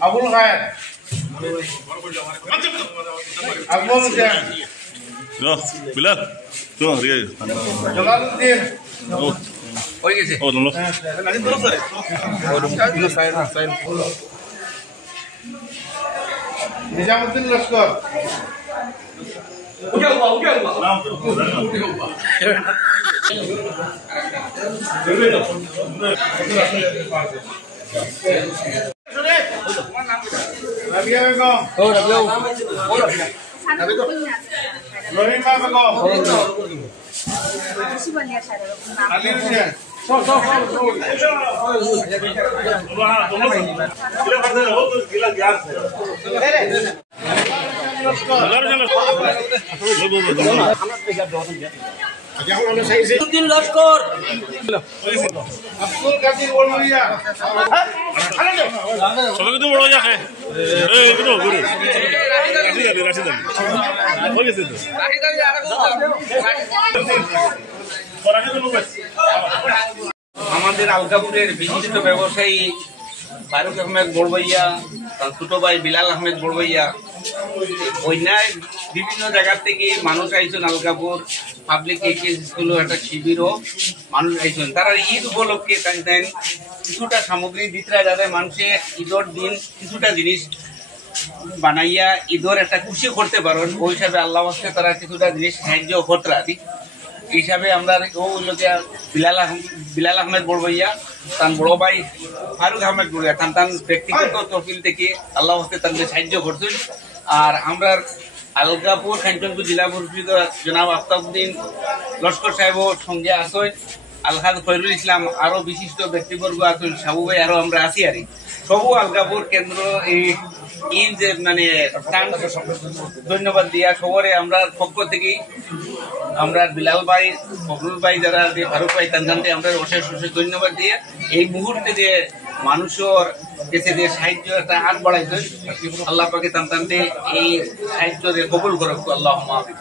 Abul Khair, Abul Hussein, Bilal, tuh dia. Jalaluddin, Oh iya sih. Oh dulu. Nizamuddin Lashkar, Rabia Begum, Rohima Begum, Ali Hussein, Abdul Lashkar, Abdul Qadir Walwiya, সবাই কিন্তু বড় যাকে এই কিন্তু গুরু রাশিদ আলী ওই গেছে তো আমাদের আলগাপুরের বিশিষ্ট ব্যবসায়ী ফারুক আহমেদ বড়ভাইয়া, তার ছোট ভাই বিলাল আহমেদ বড়ভাইয়া, বন্যায় বিভিন্ন জায়গা থেকে মানুষ আইছেন। আলগাপুর পাবলিক এইচএস স্কুল একটা শিবিরও মানুষ আইছেন। তারা ঈদ উপলক্ষে তাই কিছুটা সামগ্রী দিতে যাতে মানুষের ঈদের দিন কিছুটা জিনিস বানাইয়া ঈদের একটা খুশি করতে পারেন, ওই হিসাবে আল্লাহ হস্তে তারা কিছুটা জিনিস সাহায্য করতে রাখি হিসাবে আমরা বিলাল আহমেদ বড়ভাইয়া, তার বড় ভাই ফারুক আহমেদ বড়ভাইয়া তার ব্যক্তিগত তহবিল থেকে আল্লাহ হস্তে তাদের সাহায্য করছেন। আর আমরা আলগাপুর কাঞ্চনপুর জেলা পরিষদ জনাব আফতাবউদ্দিন লস্কর সাহেব সঙ্গে আসেন, আলহাজ খৈরুল ইসলাম, আরো বিশিষ্ট ব্যক্তিবর্গ আছেন, সাবু ভাই, আরো আমরা আছি। আর সবু আলগাপুর কেন্দ্র এই যে মানে ধন্যবাদ দিয়া সবরে আমরা পক্ষ থেকে আমরা বিলাল ভাই, ফখরুল ভাই, যারা ফারুক ভাই তানজানতে আমরা অশেষ অশেষ ধন্যবাদ দিয়ে এই মুহূর্তে যে মানুষের কাছে যে সাহায্য একটা হাত বাড়াইছে, আল্লাহ পাকে তানজানতে এই সাহায্য কবুল করুক, আল্লাহুম্মা আমিন।